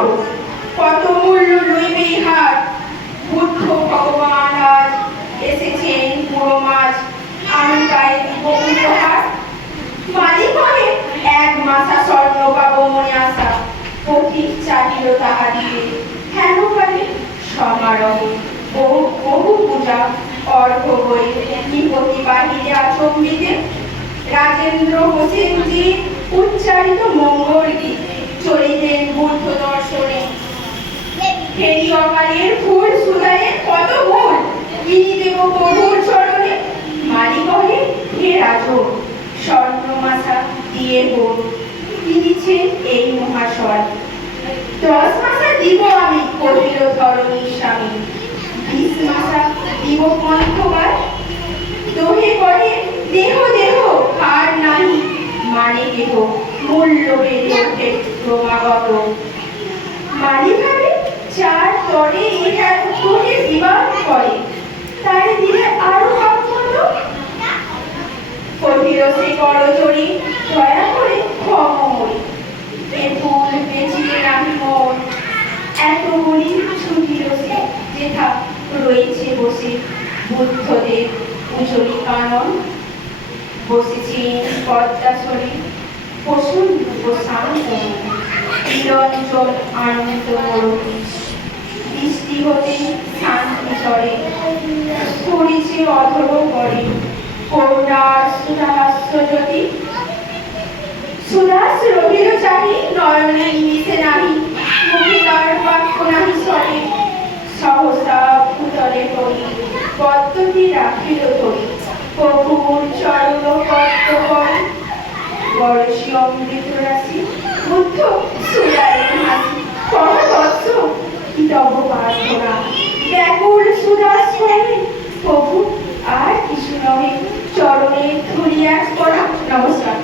কহ কত মূল্য লইবে ইহার? বুদ্ধ ভগবান আজ এসেছেন পুরো মাছ, আমি গায়ে দিব উপহার। মালি কহে এক মাথা স্বর্ণ পাবো মনে আশা, পথিক চাহিল তাহা দিবে হেন কালে সমারোহ। বহু পূজা অর্ঘ বই নিপতি বাহিরে আচম্বিতে, রাজেন্দ্র হোসেনজি উচ্চারিত মঙ্গল গীত চলিতেন বুদ্ধ দর্শনে। ফেরি অকালের ফুল সুদায়ে কত ভুল, কিনি দেব প্রভুর চরণে। মালি কহে হে রাজন স্বর্ণ মাথা দিয়ে হোক, কিনিছেন এই মহাশয়। 10 মাথা দিব আমি কহিল ধরণীর স্বামী, 20 মাথা দিব পন্থবার। দোহে কহে দেহ দেহ আর নাহি, মানে দেহ মূল্য বেড়ে ওঠে ক্রমাগত। মালি ভাবে যার তরে ইহা তোরে বিবাহ করে, তারে দিলে আরো ভাব হলো। কহিল সে করজোড়ি দয়া করে ক্ষমরি, এ ফুল বেচিলে নাহি মন। এত বলি ছুটিল সে যেথা রয়েছে বসে বুদ্ধদেব উজলি কানন। বসেছেন পদ্মাসরে প্রসন্ন শান্ত, নিরঞ্জন আনন্দ মরণী। বৃষ্টি হতে শান্তি স্বরে পড়িছে অধর করে, করুণার সুধাহাস্য জ্যোতি। সুদাস রহিল চাহি নয়নে নিমিষে নাহি, মুখে তার বাক্য নাহি সরে। সহসা ভূতলে পড়ি পদ্মটি রাখিল ধরি, প্রভুর চরণ পদ্ম করে। বরসি অমৃত রাশি বুদ্ধ সুদায় হাসি, কহ বৎস কি তব প্রার্থনা? ব্যাকুল সুদাস কহে প্রভু আর কিছু নহে, চরণে ধরিয়া করা নমস্কার।